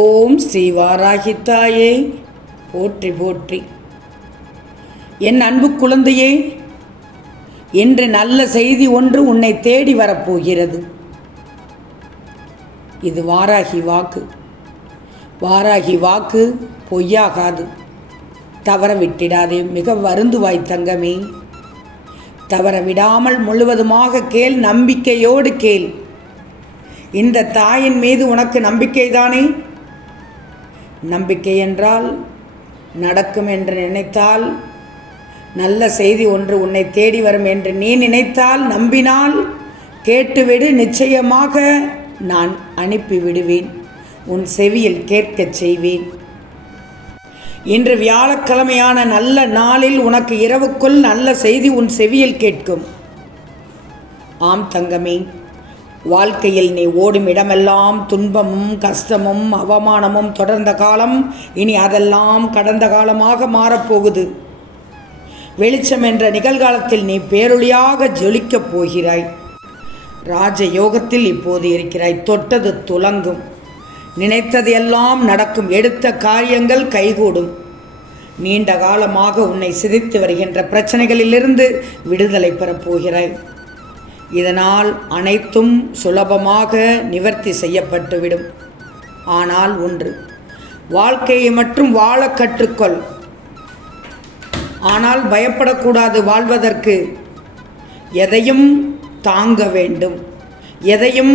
ஓம் ஸ்ரீ வாராகித்தாயே போற்றி போற்றி. என் அன்பு குழந்தையே என்று நல்ல செய்தி ஒன்று உன்னை தேடி வரப்போகிறது. இது வாராகி வாக்கு. வாராகி வாக்கு பொய்யாகாது. தவற விட்டிடாதே மிக வருந்துவாய் தங்கமே. தவற விடாமல் முழுவதுமாக கேள் நம்பிக்கையோடு கேள். இந்த தாயின் மீது உனக்கு நம்பிக்கைதானே? நம்பிக்கை என்றால் நடக்கும் என்று நினைத்தால் நல்ல செய்தி ஒன்று உன்னை தேடி வரும் என்று நீ நினைத்தால் நம்பினால் கேட்டுவிடு நிச்சயமாக நான் அனுப்பி விடுவேன் உன் செவியில் கேட்கச் செய்வேன். இன்று வியாழக்கிழமையான நல்ல நாளில் உனக்கு இரவுக்குள் நல்ல செய்தி உன் செவியில் கேட்கும். ஆம் தங்கமே வாழ்க்கையில் நீ ஓடும் இடமெல்லாம் துன்பமும் கஷ்டமும் அவமானமும் தொடர்ந்த காலம் இனி அதெல்லாம் கடந்த காலமாக மாறப்போகுது. வெளிச்சம் என்ற நிகழ்காலத்தில் நீ பேரொழியாக ஜொலிக்கப் போகிறாய். ராஜ யோகத்தில் இப்போது இருக்கிறாய். தொட்டது துலங்கும். நினைத்தது எல்லாம் நடக்கும். எடுத்த காரியங்கள் கைகூடும். நீண்ட காலமாக உன்னை சிதைத்து வருகின்ற பிரச்சனைகளிலிருந்து விடுதலை பெறப்போகிறாய் இதனால் அனைத்தும் சுலபமாக நிவர்த்தி செய்யப்பட்டுவிடும். ஆனால் ஒன்று வாழ்க்கையை மட்டும் வாழ கற்றுக்கொள். ஆனால் பயப்படக்கூடாது வாழ்வதற்கு. எதையும் தாங்க வேண்டும். எதையும்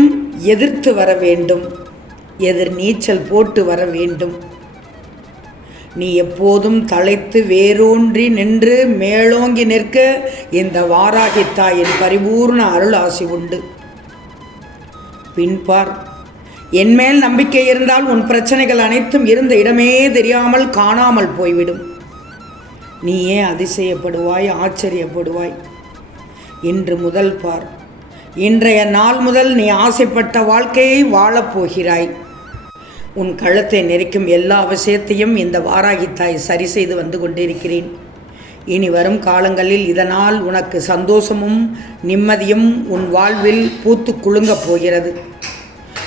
எதிர்த்து வர வேண்டும். எதிர் நீச்சல் போட்டு வர வேண்டும். நீ எப்போதும் தலைத்து வேரூன்றி நின்று மேலோங்கி நிற்க இந்த வாராகித்தாயின் பரிபூர்ண அருள் ஆசி உண்டு பின்பார் என்மேல் நம்பிக்கை இருந்தால் உன் பிரச்சனைகள் அனைத்தும் இருந்த இடமே தெரியாமல் காணாமல் போய்விடும். நீயே அதிசயப்படுவாய் ஆச்சரியப்படுவாய்? இன்று முதல் பார். இன்றைய நாள் முதல் நீ ஆசைப்பட்ட வாழ்க்கையை வாழப்போகிறாய் உன் கழுத்தை நெரிக்கும் எல்லா விஷயத்தையும் இந்த வாராகித்தாய் சரி செய்து வந்து கொண்டிருக்கிறேன். இனி வரும் காலங்களில் இதனால் உனக்கு சந்தோஷமும் நிம்மதியும் உன் வாழ்வில் பூத்து குலுங்கப் போகிறது.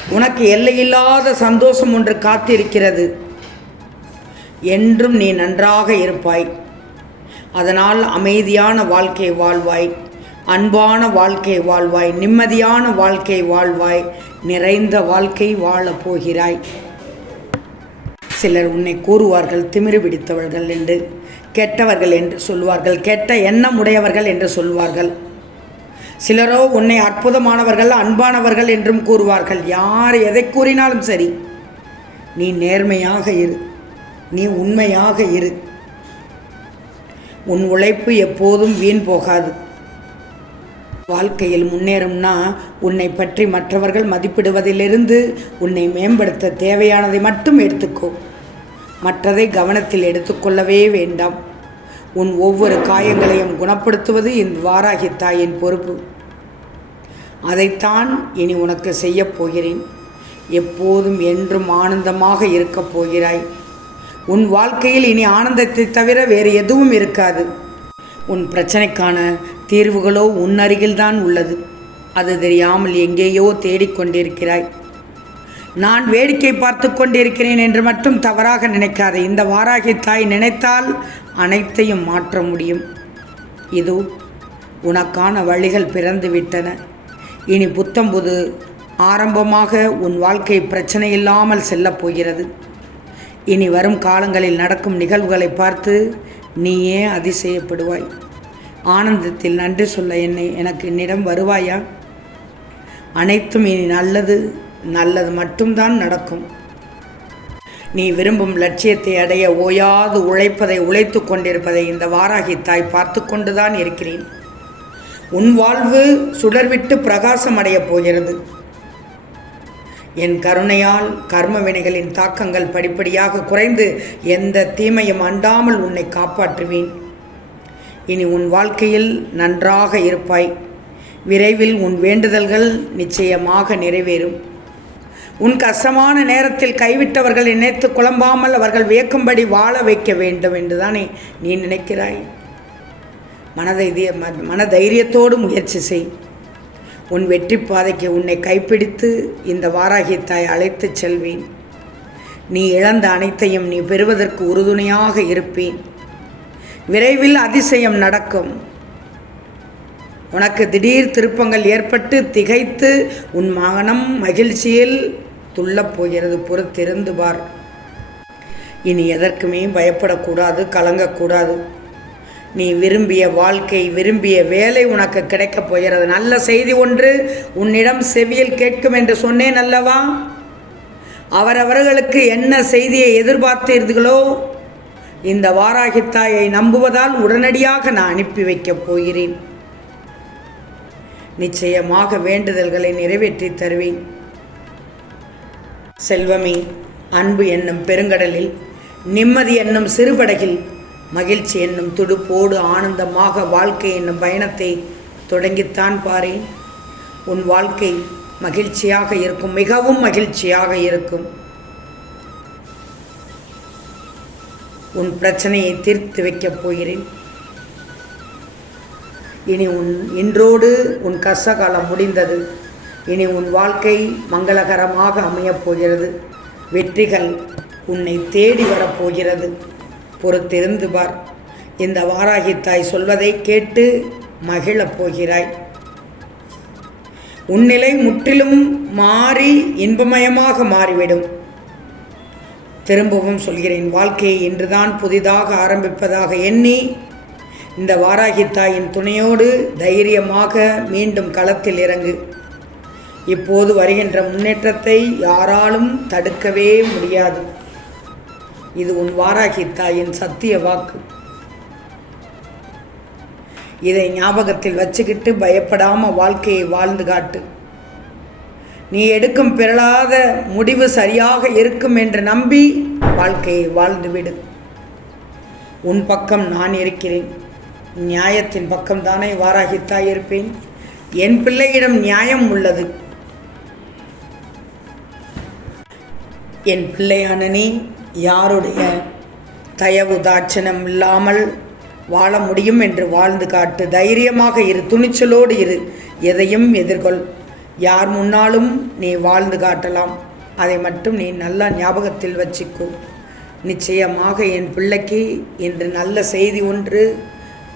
உனக்கு எல்லையில்லாத சந்தோஷம் ஒன்று காத்திருக்கிறது. என்றும் நீ நன்றாக இருப்பாய். அதனால் அமைதியான வாழ்க்கை வாழ்வாய். அன்பான வாழ்க்கை வாழ்வாய். நிம்மதியான வாழ்க்கை வாழ்வாய். நிறைந்த வாழ்க்கை வாழப் போகிறாய். சிலர் உன்னை கூறுவார்கள் திமிரு பிடித்தவர்கள் என்று கெட்டவர்கள் என்று சொல்வார்கள் கெட்ட எண்ணம் உடையவர்கள் என்று சொல்வார்கள் சிலரோ உன்னை அற்புதமானவர்கள் அன்பானவர்கள் என்றும் கூறுவார்கள். யார் எதை கூறினாலும் சரி நீ நேர்மையாக இரு. நீ உண்மையாக இரு. உன் உழைப்பு எப்போதும் வீண் போகாது. வாழ்க்கையில் முன்னேறும்னா உன்னை பற்றி மற்றவர்கள் மதிப்பிடுவதிலிருந்து உன்னை மேம்படுத்த தேவையானதை மட்டும் எடுத்துக்கோ. மற்றதை கவனத்தில் எடுத்துக்கொள்ளவே வேண்டாம். உன் ஒவ்வொரு காயங்களையும் குணப்படுத்துவது இந்த வாராகி தாயின் பொறுப்பு. அதைத்தான் இனி உனக்கு செய்யப் போகிறேன். எப்போதும் என்றும் ஆனந்தமாக இருக்கப் போகிறாய். உன் வாழ்க்கையில் இனி ஆனந்தத்தை தவிர வேறு எதுவும் இருக்காது. உன் பிரச்சனைக்கான தீர்வுகளோ உன் அருகில்தான் உள்ளது. அது தெரியாமல் எங்கேயோ தேடிக்கொண்டிருக்கிறாய் நான் வேடிக்கை பார்த்து கொண்டிருக்கிறேன் என்று மட்டும் தவறாக நினைக்காதே. இந்த வாராகி தாய் நினைத்தால் அனைத்தையும் மாற்ற முடியும். இது உனக்கான வழிகள் பிறந்து விட்டன இனி புத்தம்புது ஆரம்பமாக உன் வாழ்க்கை பிரச்சனை இல்லாமல் செல்லப் போகிறது. இனி வரும் காலங்களில் நடக்கும் நிகழ்வுகளை பார்த்து நீயே அதிசயப்படுவாய். ஆனந்தத்தில் நன்றி சொல்ல என்னை எனக்கு என்னிடம் வருவாயா? அனைத்தும் இனி நல்லது நல்லது மட்டும்தான் நடக்கும். நீ விரும்பும் லட்சியத்தை அடைய ஓயாது உழைப்பதை உழைத்து கொண்டிருப்பதை இந்த வாராகி தாய் பார்த்து கொண்டுதான் இருக்கிறேன். உன் வாழ்வு சுடர்விட்டு பிரகாசம் அடையப் போகிறது. என் கருணையால் கர்ம வினைகளின் தாக்கங்கள் படிப்படியாக குறைந்து எந்த தீமையும் அண்டாமல் உன்னை காப்பாற்றுவேன். இனி உன் வாழ்க்கையில் நன்றாக இருப்பாய். விரைவில் உன் வேண்டுதல்கள் நிச்சயமாக நிறைவேறும். உன் கஷ்டமான நேரத்தில் கைவிட்டவர்கள் நினைத்து குழம்பாமல் அவர்கள் வியக்கும்படி வாழ வைக்க வேண்டும் என்றுதானே நீ நினைக்கிறாய். மனதை மன தைரியத்தோடு முயற்சி செய். உன் வெற்றி பாதைக்கு உன்னை கைப்பிடித்து இந்த வாராகி தாய் அழைத்துச் செல்வேன். நீ இழந்த அனைத்தையும் நீ பெறுவதற்கு உறுதுணையாக இருப்பேன். விரைவில் அதிசயம் நடக்கும். உனக்கு திடீர் திருப்பங்கள் ஏற்பட்டு திகைத்து உன் மகனம் மகிழ்ச்சியில் துள்ளப் போகிறது பொறுத்திருந்து பார். இனி எதற்குமே பயப்படக்கூடாது கலங்கக்கூடாது. நீ விரும்பிய வாழ்க்கை விரும்பிய வேலை உனக்கு கிடைக்கப் போகிறது. நல்ல செய்தி ஒன்று உன்னிடம் செவியில் கேட்கும் என்று சொன்னேன் அல்லவா? அவரவர்களுக்கு என்ன செய்தியை எதிர்பார்த்தீர்களோ இந்த வாராகித்தாயை நம்புவதால் உடனடியாக நான் அனுப்பி வைக்கப் போகிறேன். நிச்சயமாக வேண்டுதல்களை நிறைவேற்றி தருவேன். செல்வமே அன்பு என்னும் பெருங்கடலில் நிம்மதி என்னும் சிறுபடகில் மகிழ்ச்சி என்னும் துடுப்போடு ஆனந்தமாக வாழ்க்கை என்னும் பயணத்தை தொடங்கித்தான் பாரேன் உன் வாழ்க்கை மகிழ்ச்சியாக இருக்கும் மிகவும் மகிழ்ச்சியாக இருக்கும். உன் பிரச்சனையை தீர்த்து வைக்கப் போகிறேன். இனி உன் இன்றோடு உன் கஷ்டகாலம் முடிந்தது. இனி உன் வாழ்க்கை மங்களகரமாக அமையப் போகிறது. வெற்றிகள் உன்னை தேடி வரப்போகிறது பொறுத்திருந்து பார். இந்த வாராகி தாய் சொல்வதை கேட்டு மகிழப் போகிறாய். உன்னிலை முற்றிலும் மாறி இன்பமயமாக மாறிவிடும். திரும்பவும் சொல்கிறேன் வாழ்க்கையை இன்றுதான் புதிதாக ஆரம்பிப்பதாக எண்ணி இந்த வாராகி தாயின் துணையோடு தைரியமாக மீண்டும் களத்தில் இறங்கு. இப்போது வருகின்ற முன்னேற்றத்தை யாராலும் தடுக்கவே முடியாது. இது உன் வாராகி தாயின் சத்திய வாக்கு. இதை ஞாபகத்தில் வச்சுக்கிட்டு பயப்படாம வாழ்க்கையை வாழ்ந்து காட்டு. நீ எடுக்கும் பிறளாத முடிவு சரியாக இருக்கும் என்று நம்பி வாழ்க்கையை வாழ்ந்துவிடு உன் பக்கம் நான் இருக்கிறேன். நியாயத்தின் பக்கம் தானே வாராகித்தாய் இருப்பேன். என் பிள்ளையிடம் நியாயம் உள்ளது. என் பிள்ளையான நீ யாருடைய தயவு தாட்சணம் இல்லாமல் வாழ முடியும் என்று வாழ்ந்து காட்டு. தைரியமாக இரு துணிச்சலோடு இரு. எதையும் எதிர்கொள். யார் முன்னாலும் நீ வாழ்ந்து காட்டலாம். அதை மட்டும் நீ நல்லா ஞாபகத்தில் வச்சுக்கோ. நிச்சயமாக என் பிள்ளைக்கு இன்று நல்ல செய்தி ஒன்று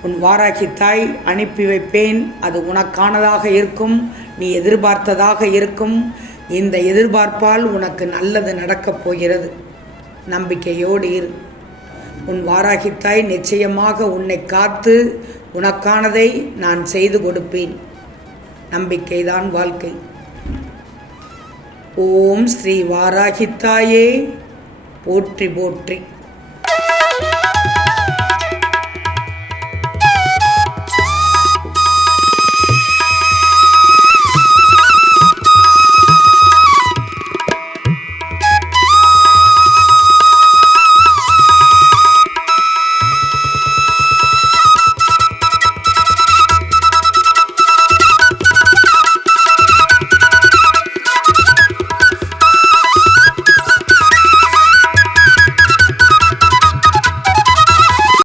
உன் வாராகி தாய் அனுப்பி வைப்பேன். அது உனக்கானதாக இருக்கும். நீ எதிர்பார்த்ததாக இருக்கும். இந்த எதிர்பார்ப்பால் உனக்கு நல்லது நடக்கப் போகிறது. நம்பிக்கையோடு இரு. உன் வாராகித்தாய் நிச்சயமாக உன்னை காத்து உனக்கானதை நான் செய்து கொடுப்பேன். நம்பிக்கைதான் வாழ்க்கை. ஓம் ஸ்ரீ வாராகித்தாயே போற்றி போற்றி.